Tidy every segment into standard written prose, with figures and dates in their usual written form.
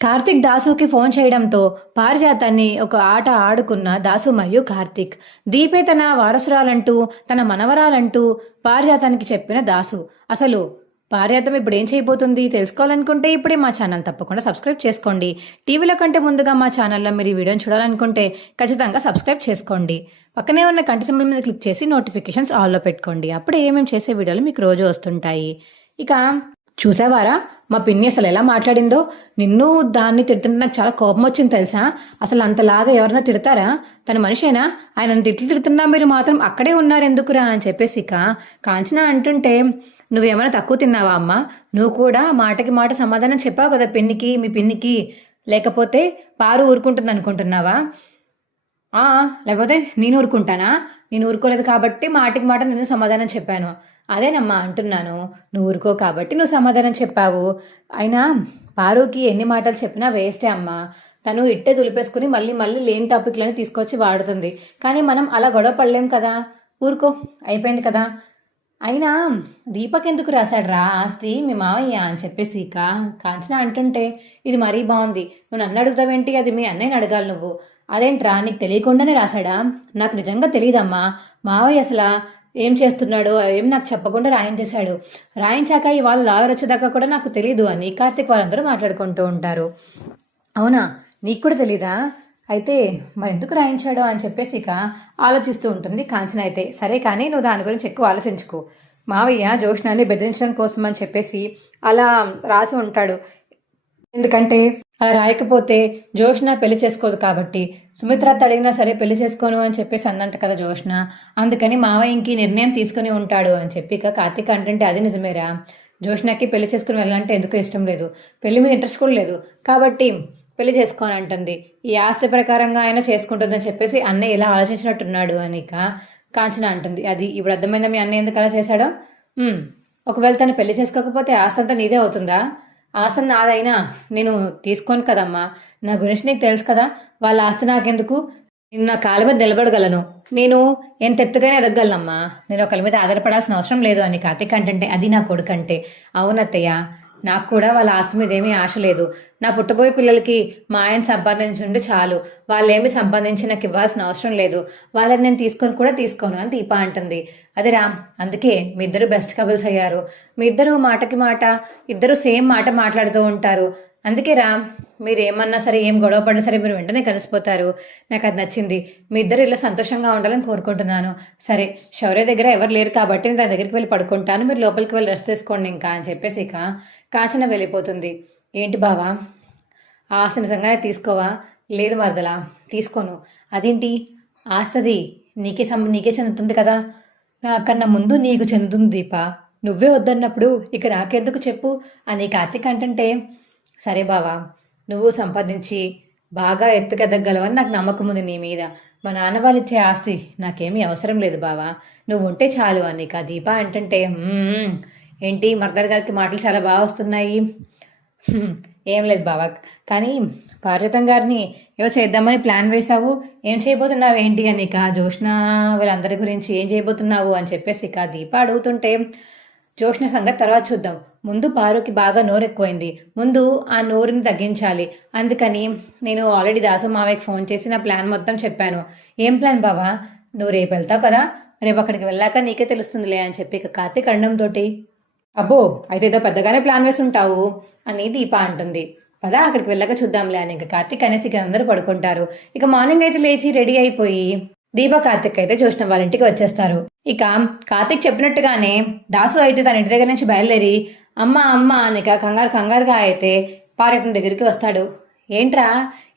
Karthik దాసుకి phone చేయడంతో పారిజాతాన్ని ఒక ఆట ఆడుకున్న దాసు మరియు కార్తిక్. దీపే తన వారసురాలంటూ తన మనవరాలంటూ పారిజాతానికి చెప్పిన దాసు. అసలు పారిజాతం ఇప్పుడు ఏం చేయబోతుంది తెలుసుకోవాలనుకుంటే ఇప్పుడే మా ఛానల్ తప్పకుండా సబ్స్క్రైబ్ చేసుకోండి. టీవీలో కంటే ముందుగా మా ఛానల్లో మీరు ఈ వీడియోని చూడాలనుకుంటే ఖచ్చితంగా సబ్స్క్రైబ్ చేసుకోండి. పక్కనే ఉన్న గంట సింబల్ మీద క్లిక్ చేసి నోటిఫికేషన్స్ ఆల్లో పెట్టుకోండి. అప్పుడే ఏమేమి చేసే వీడియోలు మీకు రోజు వస్తుంటాయి. ఇక చూసావారా మా పిన్ని అసలు ఎలా మాట్లాడిందో? నిన్ను దాన్ని తిడుతుంటే నాకు చాలా కోపం వచ్చింది తెలుసా. అసలు అంతలాగా ఎవరన్నా తిడతారా? తన మనిషేనా? ఆయన తిట్లు తిడుతున్నా మీరు మాత్రం అక్కడే ఉన్నారు ఎందుకురా అని చెప్పేసి ఇక కాంచన అంటుంటే, నువ్వేమైనా తక్కువ తిన్నావా అమ్మ? నువ్వు కూడా మాటకి మాట సమాధానం చెప్పావు కదా పిన్నికి, మీ పిన్నికి. లేకపోతే పారు ఊరుకుంటుంది అనుకుంటున్నావా? లేకపోతే నేను ఊరుకుంటానా? నేను ఊరుకోలేదు కాబట్టి మాటికి మాట నేను సమాధానం చెప్పాను. అదేనమ్మా అంటున్నాను. నువ్వు ఊరుకో కాబట్టి నువ్వు సమాధానం చెప్పావు. అయినా పారుకి ఎన్ని మాటలు చెప్పినా వేస్టే అమ్మా. తను ఇట్టే దులిపేసుకుని మళ్ళీ మళ్ళీ లేని టాపిక్లని తీసుకొచ్చి వాడుతుంది. కానీ మనం అలా గొడవ పడలేం కదా. ఊరుకో, అయిపోయింది కదా. అయినా దీపక్ ఎందుకు రాశాడు ఆస్తి మీ మావయ్య అని చెప్పేసి ఇక కాంచన అంటుంటే, ఇది మరీ బాగుంది. నువ్వు నన్ను అడుగుతావేంటి? అది మీ అన్నయ్యని అడగాలి నువ్వు. అదేంట్రా నీకు తెలియకుండానే రాశాడా? నాకు నిజంగా తెలియదమ్మా. మావయ్య అసలు ఏం చేస్తున్నాడో ఏం నాకు చెప్పకుండా రాయించేశాడు. రాయించాక ఇవాళ లాయర్ వచ్చేదాకా కూడా నాకు తెలీదు అని కార్తిక్ వాళ్ళందరూ మాట్లాడుకుంటూ ఉంటారు. అవునా, నీకు కూడా తెలీదా? అయితే మరెందుకు రాయించాడో అని చెప్పేసి ఇక ఆలోచిస్తూ ఉంటుంది కాంచన. అయితే సరే కానీ నువ్వు దాని గురించి ఎక్కువ ఆలోచించుకో. మావయ్య జోష్నాన్ని బెదిరించడం కోసం అని చెప్పేసి అలా రాసి ఉంటాడు. ఎందుకంటే అలా రాయకపోతే జోష్న పెళ్లి చేసుకోదు కాబట్టి. సుమిత్ర అడిగినా సరే పెళ్లి చేసుకోను అని చెప్పేసి అందంట కదా జోష్న. అందుకని మావయ్య ఇంక నిర్ణయం తీసుకుని ఉంటాడు అని చెప్పి ఇక కార్తీక్ అంటే అది నిజమేరా. జోష్నకి పెళ్లి చేసుకుని వెళ్ళాలంటే ఎందుకు ఇష్టం లేదు, పెళ్లి మీద ఇంట్రెస్ట్ కూడా లేదు కాబట్టి పెళ్లి చేసుకోని అంటుంది. ఈ ఆస్తి ప్రకారంగా ఆయన చేసుకుంటుందని చెప్పేసి అన్నయ్య ఇలా ఆలోచించినట్టున్నాడు అని ఇక కాంచన అంటుంది. అది ఇప్పుడు అర్థమైందా మీ అన్నయ్య ఎందుకు అలా చేశాడో? ఒకవేళ తను పెళ్లి చేసుకోకపోతే ఆస్తి అంతా నీదే అవుతుందా? ఆస్తి నాదైనా నేను తీసుకోను కదమ్మా. నా గురించి నీకు తెలుసు కదా. వాళ్ళ ఆస్తి నాకెందుకు? నేను నా కాళ్ళ మీద నిలబడగలను. నేను ఎంత ఎత్తుగానే ఎదగలనమ్మా. నేను ఒకరి మీద ఆధారపడాల్సిన అవసరం లేదు అని కార్తీక్ అంటే అది నా కొడుకంటే. అవునత్తయ్య, నాకు కూడా వాళ్ళ ఆస్తి మీద ఏమీ ఆశ లేదు. నా పుట్టబోయే పిల్లలకి మా ఆయన సంపాదించుంటే చాలు. వాళ్ళేమి సంపాదించి నాకు ఇవ్వాల్సిన అవసరం లేదు. వాళ్ళని నేను తీసుకొని కూడా తీసుకోను అని దీప అంటుంది. అదే రామ్, అందుకే మీ ఇద్దరు బెస్ట్ కపుల్స్ అయ్యారు. మీ ఇద్దరు మాటకి మాట, ఇద్దరు సేమ్ మాట మాట్లాడుతూ ఉంటారు. అందుకే రామ్, మీరు ఏమన్నా సరే ఏం గొడవ పడినా సరే మీరు వెంటనే కలిసిపోతారు. నాకు అది నచ్చింది. మీ ఇద్దరు ఇలా సంతోషంగా ఉండాలని కోరుకుంటున్నాను. సరే, శౌర్య దగ్గర ఎవరు లేరు కాబట్టి నేను దాని దగ్గరికి వెళ్ళి పడుకుంటాను. మీరు లోపలికి వెళ్ళి రెస్ట్ తీసుకోండి ఇంకా అని చెప్పేసి ఇక కాంచన వెళ్ళిపోతుంది. ఏంటి బావా, ఆ ఆస్తి నిజంగానే తీసుకోవా? లేదు మరదలా, తీసుకోను. అదేంటి? ఆస్తది నీకే చెందుతుంది కదా. నాకన్నా ముందు నీకు చెందుతుంది దీప. నువ్వే వద్దన్నప్పుడు ఇక నాకెందుకు చెప్పు అని కార్తీక్ అంటే, సరే బావా, నువ్వు సంపాదించి బాగా ఎత్తుకెదగలవని నాకు నమ్మకం ఉంది నీ మీద. మా నాన్న వాళ్ళు ఇచ్చే ఆస్తి నాకేమీ అవసరం లేదు బావా, నువ్వు ఉంటే చాలు అని ఇక దీప అంటే, ఏంటి మర్దర్ గారికి మాటలు చాలా బాగా వస్తున్నాయి. ఏం లేదు బావా, కానీ పార్వతం గారిని ఏవో చేద్దామని ప్లాన్ వేశావు. ఏం చేయబోతున్నావు ఏంటి అని ఇక జోష్న వీళ్ళందరి గురించి ఏం చేయబోతున్నావు అని చెప్పేసి ఇక దీప అడుగుతుంటే, జోష్న సంగతి తర్వాత చూద్దాం. ముందు పారుకి బాగా నోరు ఎక్కువైంది. ముందు ఆ నోరుని తగ్గించాలి. అందుకని నేను ఆల్రెడీ దాసు మావయ్యకి ఫోన్ చేసి నా ప్లాన్ మొత్తం చెప్పాను. ఏం ప్లాన్ బావా? నువ్వు రేపు వెళ్తావు కదా, రేపు అక్కడికి వెళ్ళాక నీకే తెలుస్తుందిలే అని చెప్పి ఇక కార్తీక్ అండంతో, అబ్బో అయితే ఏదో పెద్దగానే ప్లాన్ వేసి ఉంటావు అని దీప అంటుంది. పదా అక్కడికి వెళ్ళాక చూద్దాంలే అని ఇక కార్తీక్ అనేసి ఇక అందరూ పడుకుంటారు. ఇక మార్నింగ్ అయితే లేచి రెడీ అయిపోయి దీప కార్తిక్ అయితే జోష్న వాళ్ళ ఇంటికి వచ్చేస్తారు. ఇక కార్తిక్ చెప్పినట్టుగానే దాసు అయితే తన ఇంటి దగ్గర నుంచి బయలుదేరి అమ్మ అమ్మ అని కంగారుగా అయితే పార్వతం దగ్గరికి వస్తాడు. ఏంట్రా,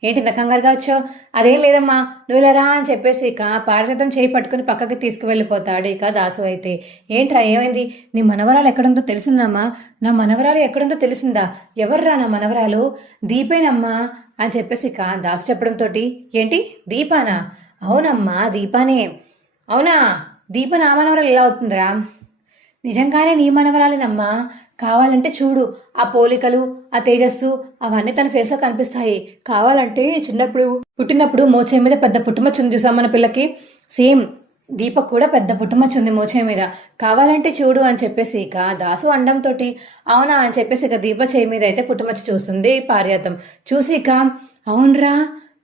ఏంటి ఇంత కంగారుగా వచ్చావు? అదేం లేదమ్మా, నువ్వు లేరా అని చెప్పేసి ఇక పార్వతం చేయి పట్టుకుని పక్కకి తీసుకువెళ్ళిపోతాడు. ఇక దాసు అయితే, ఏంట్రా ఏమైంది? నీ మనవరాలు ఎక్కడుందో తెలిసిందమ్మా. నా మనవరాలు ఎక్కడుందో తెలిసిందా? ఎవర్రా నా మనవరాలు? దీపేనమ్మా అని చెప్పేసి ఇక దాసు చెప్పడంతో, ఏంటి దీపానా? అవునమ్మా దీపానే. అవునా, దీప నా మనవరాలు ఎలా అవుతుందిరా? నిజంగానే నీ మనవరాలేనమ్మా. కావాలంటే చూడు, ఆ పోలికలు, ఆ తేజస్సు అవన్నీ తన ఫేస్లో కనిపిస్తాయి. కావాలంటే చిన్నప్పుడు పుట్టినప్పుడు మోచే మీద పెద్ద పుట్టుమచ్చుంది చూసాం మన పిల్లకి, సేమ్ దీపక్ కూడా పెద్ద పుట్టుమచ్చ ఉంది మోచే మీద, కావాలంటే చూడు అని చెప్పేసి ఇక దాసు అండంతో అవునా అని చెప్పేసి ఇక దీప చేయి మీద అయితే పుట్టుమచ్చ చూస్తుంది పారిజాతం. చూసి ఇక అవునరా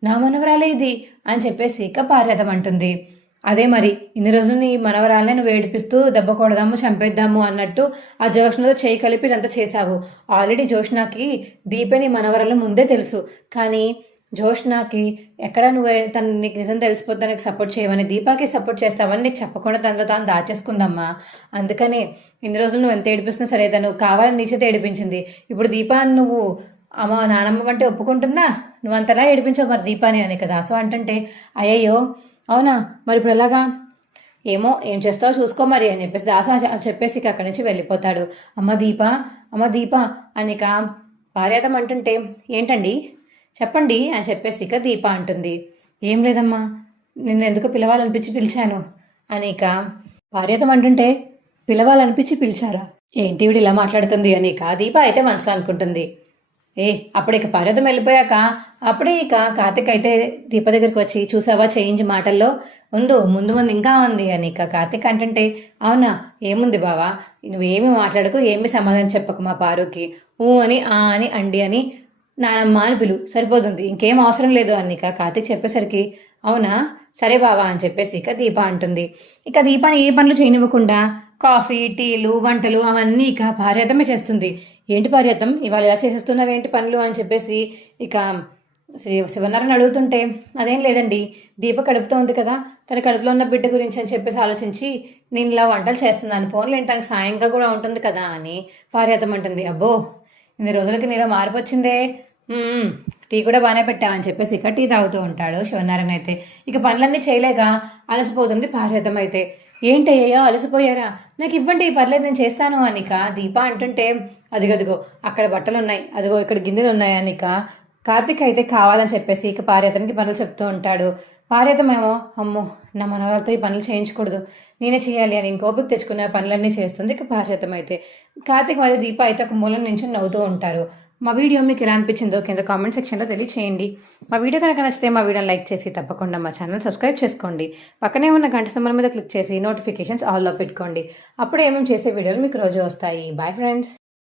నా మనవరాలే ఇది అని చెప్పేసి ఇక పారిజాతం అంటుంది. అదే మరి ఇన్ని రోజులు నీ మనవరాలనే నువ్వు ఏడిపిస్తూ దెబ్బ కొడదాము చంపేద్దాము అన్నట్టు ఆ జోష్నతో చేయి కలిపి ఇదంతా చేశావు. ఆల్రెడీ జోష్నాకి దీపే నీ మనవరాలు ముందే తెలుసు, కానీ జోష్నాకి ఎక్కడ నువ్వు తను నీకు నిజం తెలిసిపోతే నీకు సపోర్ట్ చేయవని దీపాకి సపోర్ట్ చేస్తావని నీకు చెప్పకుండా తనలో తాను దాచేసుకుందమ్మా. అందుకనే ఇన్ని రోజులు నువ్వు ఎంత ఏడిపిస్తున్నా సరే తను కావాలని నీ చేత ఏడిపించింది. ఇప్పుడు దీపాన్ని నువ్వు అమ్మ నానమ్మ అంటే ఒప్పుకుంటుందా? నువ్వు అంతలా ఏడిపించావు మరి దీపాని అని కదా సో అంటుంటే అయ్యయ్యో అవునా మరి ఇప్పుడు ఎలాగా ఏమో ఏం చేస్తావో చూసుకో మరి అని చెప్పేసి దాస చెప్పేసి ఇక అక్కడి నుంచి వెళ్ళిపోతాడు. అమ్మ దీప అని ఇక పారిజాతం అంటుంటే ఏంటండి చెప్పండి అని చెప్పేసి ఇక దీప అంటుంది. ఏం లేదమ్మా నిన్ను ఎందుకు పిలవాలనిపించి పిలిచాను అని ఇక పారిజాతం అంటుంటే పిలవాలనిపించి పిలిచారా ఏంటి వీడు ఇలా మాట్లాడుతుంది అని ఇక దీప అయితే మనసులో అనుకుంటుంది. అప్పుడు ఇక పారిజాతం వెళ్ళిపోయాక అప్పుడే ఇక కార్తిక్ అయితే దీప దగ్గరికి వచ్చి చూసావా చేంజ్ మాటల్లో ముందు ఇంకా ఉంది అని ఇక కార్తిక్ అంటుంటే అవునా ఏముంది బావా నువ్వేమి మాట్లాడకు ఏమి సమాధానం చెప్పకు మా పారుకి అని అని అండి అని నానమ్మ అని పిలు సరిపోతుంది ఇంకేం అవసరం లేదు అని ఇక కార్తిక్ చెప్పేసరికి అవునా సరే బావా అని చెప్పేసి ఇక దీప అంటుంది. ఇక దీపాన్ని ఏ పనులు చేయనివ్వకుండా కాఫీ టీలు వంటలు అవన్నీ ఇక పారిజాతమే చేస్తుంది. ఏంటి పారిజాతం ఇవాళ ఇలా చేసేస్తున్నావేంటి పనులు అని చెప్పేసి ఇక శివనారాయణ అడుగుతుంటే అదేం లేదండి దీప కడుపుతో ఉంది కదా తన కడుపులో ఉన్న బిడ్డ గురించి అని చెప్పేసి ఆలోచించి నేను ఇలా వంటలు చేస్తున్నాను ఫోన్లో ఏంటి తనకు సాయంగా కూడా ఉంటుంది కదా అని పారిజాతం అంటుంది. అబ్బో ఇన్ని రోజులకి నీలో మార్పు వచ్చిందే, టీ కూడా బాగానే పెట్టామని చెప్పేసి ఇక టీ తాగుతూ ఉంటాడు శివనారాయణ అయితే. ఇక పనులన్నీ చేయలేక అలసిపోతుంది పారిజాతం అయితే. ఏంటయ్యో అలసిపోయారా నాకు ఇవ్వండి పర్లేదు నేను చేస్తాను అనిక దీప అంటుంటే అదిగదిగో అక్కడ బట్టలు ఉన్నాయి అదిగో ఇక్కడ గిన్నెలు ఉన్నాయి అనిక కార్తిక్ అయితే కావాలని చెప్పేసి ఇక పారిజాతానికి పనులు చెప్తూ ఉంటాడు. పారిజాతం ఏమో అమ్మో నా మనవాళ్ళతో ఈ పనులు చేయించకూడదు నేనే చేయాలి అని ఇంకోపిక తెచ్చుకున్న పనులన్నీ చేస్తుంది ఇక పారిజాతం అయితే. కార్తిక్ మరియు దీప అయితే ఒక మూలం నుంచి నవ్వుతూ ఉంటారు. మా వీడియో మీకు ఎలా అనిపించిందో కింద కామెంట్ సెక్షన్లో తెలియచేయండి. మా వీడియో కనుక నచ్చితే మా వీడియోని లైక్ చేసి తప్పకుండా మా ఛానల్ సబ్స్క్రైబ్ చేసుకోండి. పక్కనే ఉన్న గంట సింబల్ మీద క్లిక్ చేసి నోటిఫికేషన్స్ ఆల్లో పెట్టుకోండి. అప్పుడు ఏమేమి చేసే వీడియోలు మీకు రోజు వస్తాయి. Bye friends.